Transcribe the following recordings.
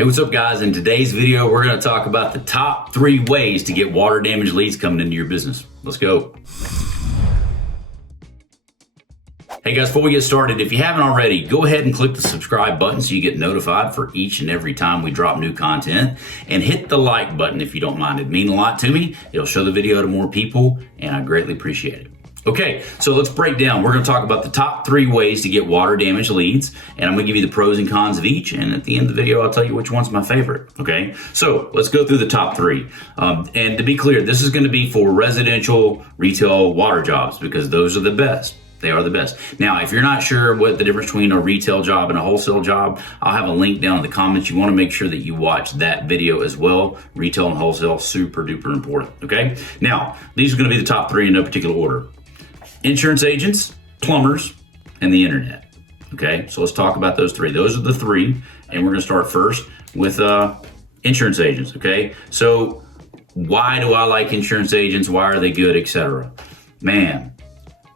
Hey, what's up guys? In today's video, we're going to talk about the top 3 ways to get water damage leads coming into your business. Let's go. Hey guys, before we get started, if you haven't already, go ahead and click the subscribe button so you get notified for each and every time we drop new content, and hit the like button if you don't mind. It'd mean a lot to me. It'll show the video to more people, and I greatly appreciate it. Okay, so let's break down. We're going to talk about the top 3 ways to get water damage leads, and I'm going to give you the pros and cons of each, and at the end of the video, I'll tell you which one's my favorite, okay? So let's go through the top 3. And to be clear, this is going to be for residential, retail water jobs, because those are the best. They are the best. Now, if you're not sure what the difference between a retail job and a wholesale job, I'll have a link down in the comments. You want to make sure that you watch that video as well. Retail and wholesale, super duper important, okay? Now, these are going to be the top 3 in no particular order. Insurance agents, plumbers, and the internet. Okay, so let's talk about those 3. Those are the 3, and we're gonna start first with insurance agents, okay? So why do I like insurance agents? Why are they good, etc.? Man,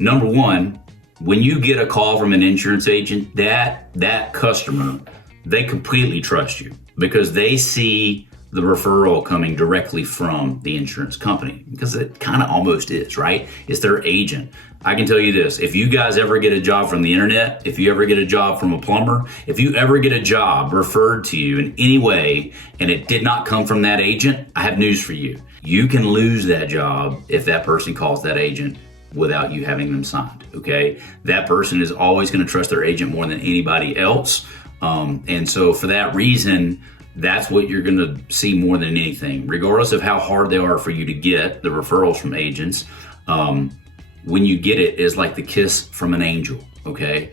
number 1, when you get a call from an insurance agent, that customer, they completely trust you because they see the referral coming directly from the insurance company, because it kind of almost is, right? It's their agent. I can tell you this, if you guys ever get a job from the internet, if you ever get a job from a plumber, if you ever get a job referred to you in any way and it did not come from that agent, I have news for you. You can lose that job if that person calls that agent without you having them signed, okay? That person is always gonna trust their agent more than anybody else. And so for that reason, that's what you're gonna see more than anything, regardless of how hard they are for you to get the referrals from agents. When you get it, it's like the kiss from an angel, okay?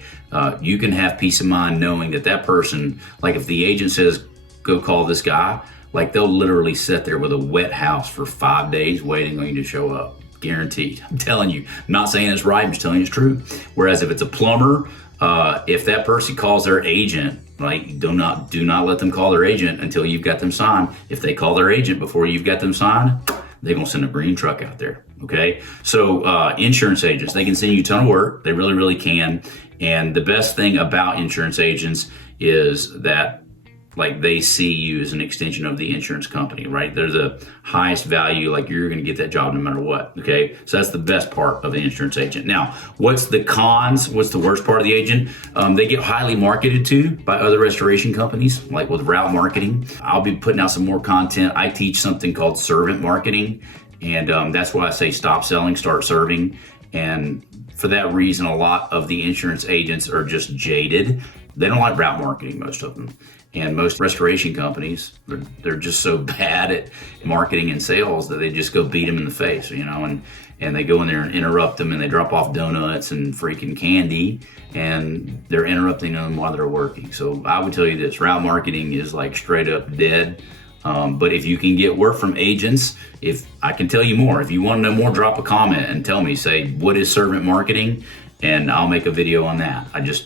You can have peace of mind knowing that that person, like if the agent says, go call this guy, like they'll literally sit there with a wet house for 5 days waiting on you to show up, guaranteed. I'm telling you, I'm not saying it's right, I'm just telling you it's true. Whereas if it's a plumber, if that person calls their agent, like do not let them call their agent until you've got them signed. If they call their agent before you've got them signed, they're gonna send a green truck out there, okay? So insurance agents, they can send you a ton of work. They really, really can. And the best thing about insurance agents is that like they see you as an extension of the insurance company, right? They're the highest value, like you're gonna get that job no matter what, okay? So that's the best part of the insurance agent. Now, what's the cons? What's the worst part of the agent? They get highly marketed to by other restoration companies, like with route marketing. I'll be putting out some more content. I teach something called servant marketing, and that's why I say stop selling, start serving. And for that reason, a lot of the insurance agents are just jaded. They don't like route marketing, most of them. And most restoration companies, they're just so bad at marketing and sales that they just go beat them in the face, you know, and they go in there and interrupt them, and they drop off donuts and freaking candy, and they're interrupting them while they're working. So I would tell you this, route marketing is like straight up dead. But if you can get work from agents, if I can tell you more, if you want to know more, drop a comment and tell me, say, what is servant marketing? And I'll make a video on that.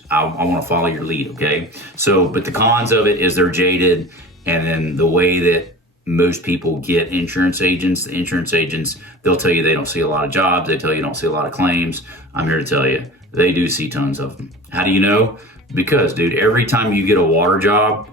I want to follow your lead, okay? So, but the cons of it is they're jaded, and then the way that most people get insurance agents, the insurance agents, they'll tell you they don't see a lot of jobs, they tell you don't see a lot of claims. I'm here to tell you, they do see tons of them. How do you know? Because, dude, every time you get a water job,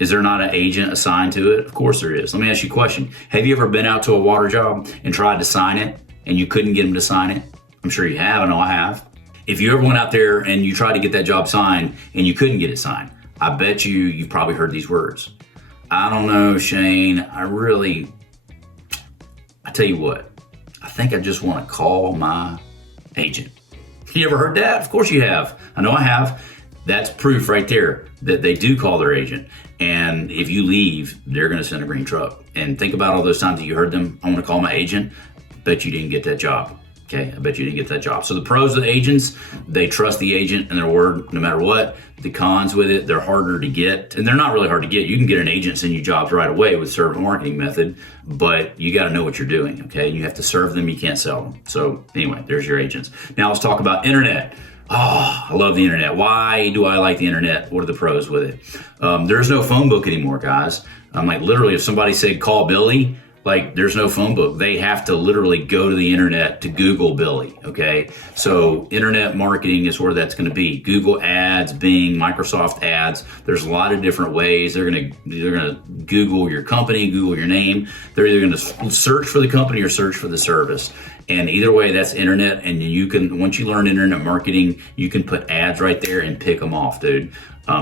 is there not an agent assigned to it? Of course there is. Let me ask you a question. Have you ever been out to a water job and tried to sign it and you couldn't get them to sign it? I'm sure you have, I know I have. If you ever went out there and you tried to get that job signed and you couldn't get it signed, I bet you've probably heard these words. I don't know, Shane, I tell you what, I think I just want to call my agent. You ever heard that? Of course you have. I know I have. That's proof right there that they do call their agent. And if you leave, they're going to send a green truck. And think about all those times that you heard them, I want to call my agent. Bet you didn't get that job. Okay, I bet you didn't get that job. So the pros of the agents, they trust the agent and their word no matter what. The cons with it, they're harder to get. And they're not really hard to get. You can get an agent send you jobs right away with servant marketing method, but you got to know what you're doing, okay? You have to serve them, you can't sell them. So anyway, there's your agents. Now let's talk about internet. Oh, I love the internet. Why do I like the internet? What are the pros with it? There's no phone book anymore, guys. Like literally if somebody said, call Billy, Like, there's no phone book. They have to literally go to the internet to Google Billy, okay? So internet marketing is where that's going to be. Google Ads, Bing, Microsoft Ads. There's a lot of different ways. They're going to Google your company, Google your name. They're either going to search for the company or search for the service. And either way, that's internet. And you can, once you learn internet marketing, you can put ads right there and pick them off, dude.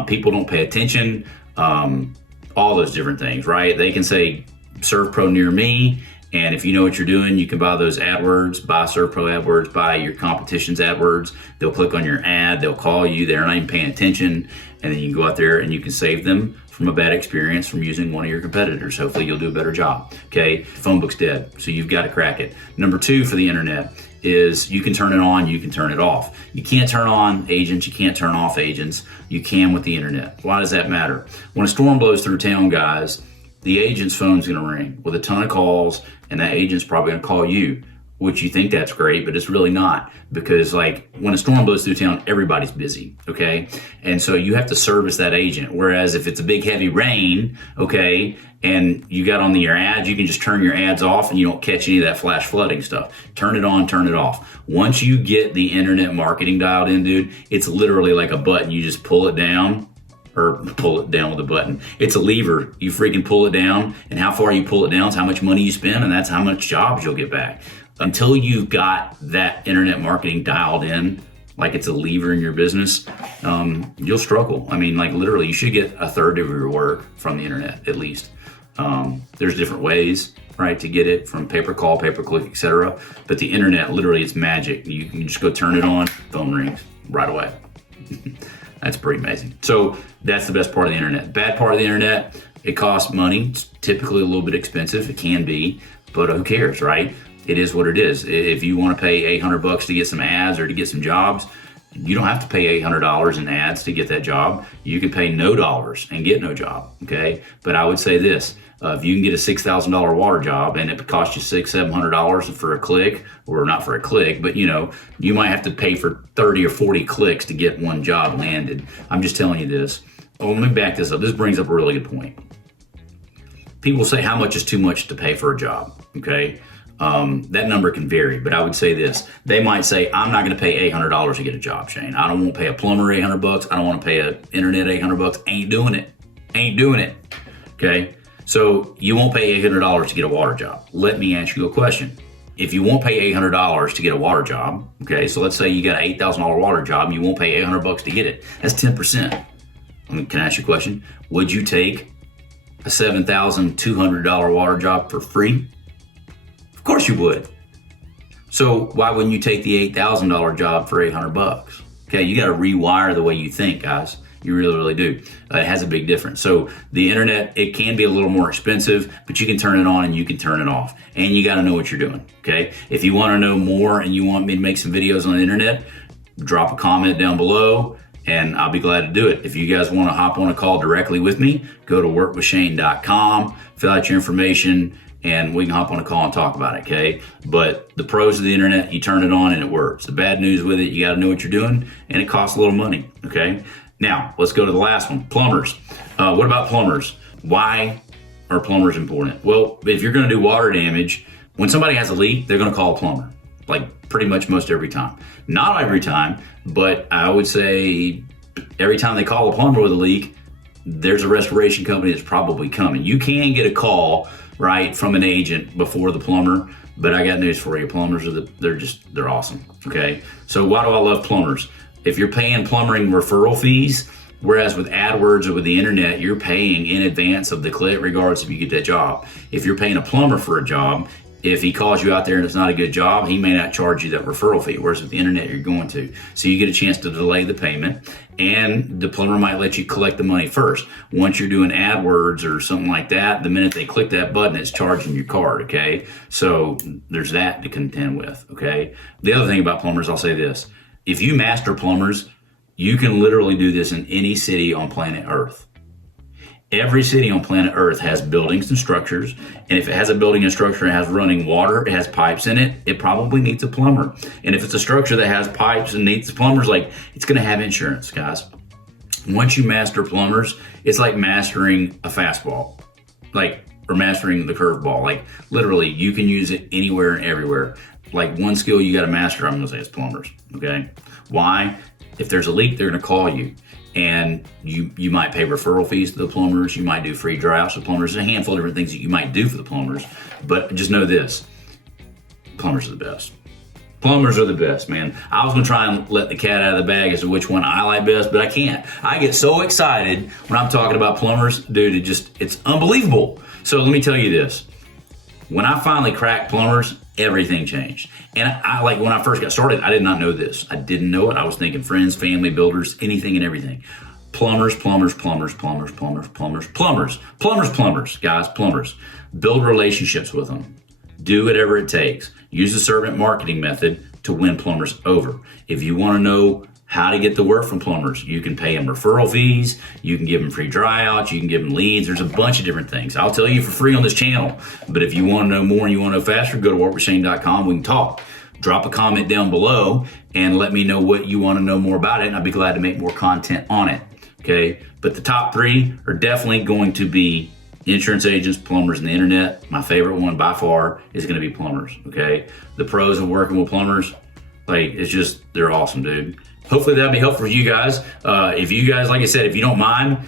People don't pay attention. All those different things, right? They can say, Serve Pro near me, and if you know what you're doing, you can buy those AdWords, buy Serve Pro AdWords, buy your competition's AdWords. They'll click on your ad, they'll call you, they're not even paying attention, and then you can go out there and you can save them from a bad experience from using one of your competitors. Hopefully you'll do a better job, okay? Phone book's dead, so you've got to crack it. Number 2 for the internet is you can turn it on, you can turn it off. You can't turn on agents, you can't turn off agents. You can with the internet. Why does that matter? When a storm blows through town, guys, the agent's phone's going to ring with a ton of calls, and that agent's probably going to call you, which you think that's great, but it's really not, because like when a storm blows through town, everybody's busy, okay? And so you have to service that agent. Whereas if it's a big heavy rain, okay, and you got on your ads, you can just turn your ads off and you don't catch any of that flash flooding stuff. Turn it on, turn it off. Once you get the internet marketing dialed in, dude, it's literally like a button. You just pull it down, or pull it down with a button. It's a lever. You freaking pull it down, and how far you pull it down is how much money you spend, and that's how much jobs you'll get back. Until you've got that internet marketing dialed in, like it's a lever in your business, you'll struggle. I mean, like literally, you should get a third of your work from the internet, at least. There's different ways, right, to get it, from pay-per-call, pay-per-click, etc. But the internet, literally, it's magic. You can just go turn it on, phone rings right away. That's pretty amazing. So that's the best part of the internet. Bad part of the internet, it costs money. It's typically a little bit expensive. It can be, but who cares, right? It is what it is. If you want to pay $800 to get some ads or to get some jobs, you don't have to pay $800 in ads to get that job. You can pay no dollars and get no job, okay? But I would say this, if you can get a $6,000 water job and it costs you $600-700 for a click, or not for a click, but you know, you might have to pay for 30 or 40 clicks to get one job landed. I'm just telling you this. Oh, let me back this up. This brings up a really good point. People say how much is too much to pay for a job, okay? That number can vary, but I would say this. They might say, I'm not going to pay $800 to get a job, Shane. I don't want to pay a plumber $800. I don't want to pay an internet $800. Ain't doing it. Ain't doing it. Okay? So you won't pay $800 to get a water job. Let me ask you a question. If you won't pay $800 to get a water job, okay, so let's say you got an $8,000 water job and you won't pay $800 to get it. That's 10%. Can I ask you a question? Would you take a $7,200 water job for free? Of course you would. So why wouldn't you take the $8,000 job for $800? Okay, you got to rewire the way you think, guys. You really, really do. It has a big difference. So the internet, it can be a little more expensive, but you can turn it on and you can turn it off. And you got to know what you're doing, okay? If you want to know more and you want me to make some videos on the internet, drop a comment down below and I'll be glad to do it. If you guys want to hop on a call directly with me, go to workwithshane.com, fill out your information, and we can hop on a call and talk about it, okay? But the pros of the internet, you turn it on and it works. The bad news with it, you got to know what you're doing, and it costs a little money, okay? Now, let's go to the last one, plumbers. What about plumbers? Why are plumbers important? Well, if you're going to do water damage, when somebody has a leak, they're going to call a plumber, like pretty much most every time. Not every time, but I would say every time they call a plumber with a leak, there's a restoration company that's probably coming. You can get a call, right, from an agent before the plumber, but I got news for you. Plumbers they're awesome, okay? So why do I love plumbers? If you're paying plumbing referral fees, whereas with AdWords or with the internet, you're paying in advance of the click, regardless if you get that job. If you're paying a plumber for a job, if he calls you out there and it's not a good job, he may not charge you that referral fee, whereas with the internet, you're going to. So you get a chance to delay the payment, and the plumber might let you collect the money first. Once you're doing AdWords or something like that, the minute they click that button, it's charging your card, okay? So there's that to contend with, okay? The other thing about plumbers, I'll say this. If you master plumbers, you can literally do this in any city on planet Earth. Every city on planet Earth has buildings and structures, and if it has a building and structure, it has running water, it has pipes in it, it probably needs a plumber. And if it's a structure that has pipes and needs plumbers, like, it's going to have insurance, guys. Once you master plumbers, it's like mastering a fastball. Like, or mastering the curveball. Like literally, you can use it anywhere and everywhere. Like one skill you got to master, I'm gonna say, it's plumbers. Okay, why? If there's a leak, they're gonna call you, and you might pay referral fees to the plumbers. You might do free dry outs to plumbers. There's a handful of different things that you might do for the plumbers, but just know this: plumbers are the best. Plumbers are the best, man. I was gonna try and let the cat out of the bag as to which one I like best, but I can't. I get so excited when I'm talking about plumbers, dude. It's unbelievable. So let me tell you this: when I finally cracked plumbers, everything changed. And I like when I first got started, I did not know this. I didn't know it. I was thinking friends, family, builders, anything and everything. Plumbers, plumbers, plumbers, plumbers, plumbers, plumbers, plumbers, plumbers, plumbers, guys, plumbers. Build relationships with them. Do whatever it takes. Use the servant marketing method to win plumbers over. If you want to know how to get the work from plumbers, you can pay them referral fees, you can give them free dry outs, you can give them leads. There's a bunch of different things. I'll tell you for free on this channel, but if you want to know more and you want to know faster, go to workwithshane.com. We can talk. Drop a comment down below and let me know what you want to know more about it, and I'd be glad to make more content on it. Okay, but the top three are definitely going to be insurance agents, plumbers, and the internet. My favorite one by far is going to be plumbers. Okay, the pros of working with plumbers, like it's just, they're awesome, dude. Hopefully that'll be helpful for you guys. If you guys, like I said, if you don't mind,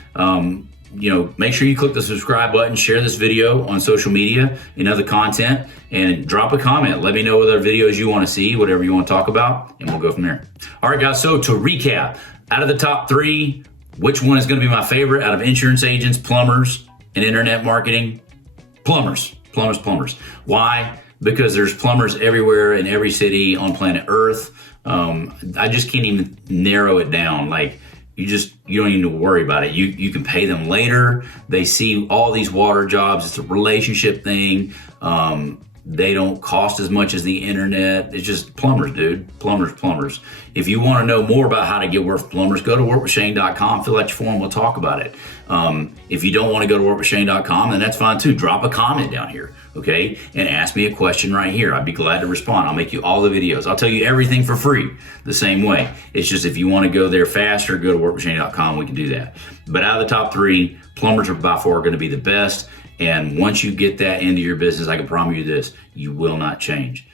make sure you click the subscribe button, share this video on social media and other content, and drop a comment. Let me know what other videos you want to see, whatever you want to talk about, and we'll go from there. All right, guys, so to recap, out of the top three, which one is going to be my favorite out of insurance agents, plumbers, and internet marketing? Plumbers, plumbers, plumbers. Why? Because there's plumbers everywhere in every city on planet Earth. I just can't even narrow it down. Like you don't even need to worry about it. You can pay them later. They see all these water jobs. It's a relationship thing. They don't cost as much as the internet. It's just plumbers, dude. Plumbers, plumbers. If you want to know more about how to get work for plumbers, go to workwithshane.com, fill out your form, we'll talk about it. If you don't want to go to workwithshane.com, then that's fine too. Drop a comment down here, okay? And ask me a question right here. I'd be glad to respond. I'll make you all the videos. I'll tell you everything for free the same way. It's just if you want to go there faster, go to workwithshane.com, we can do that. But out of the top three, plumbers are by far going to be the best. And once you get that into your business, I can promise you this, you will not change.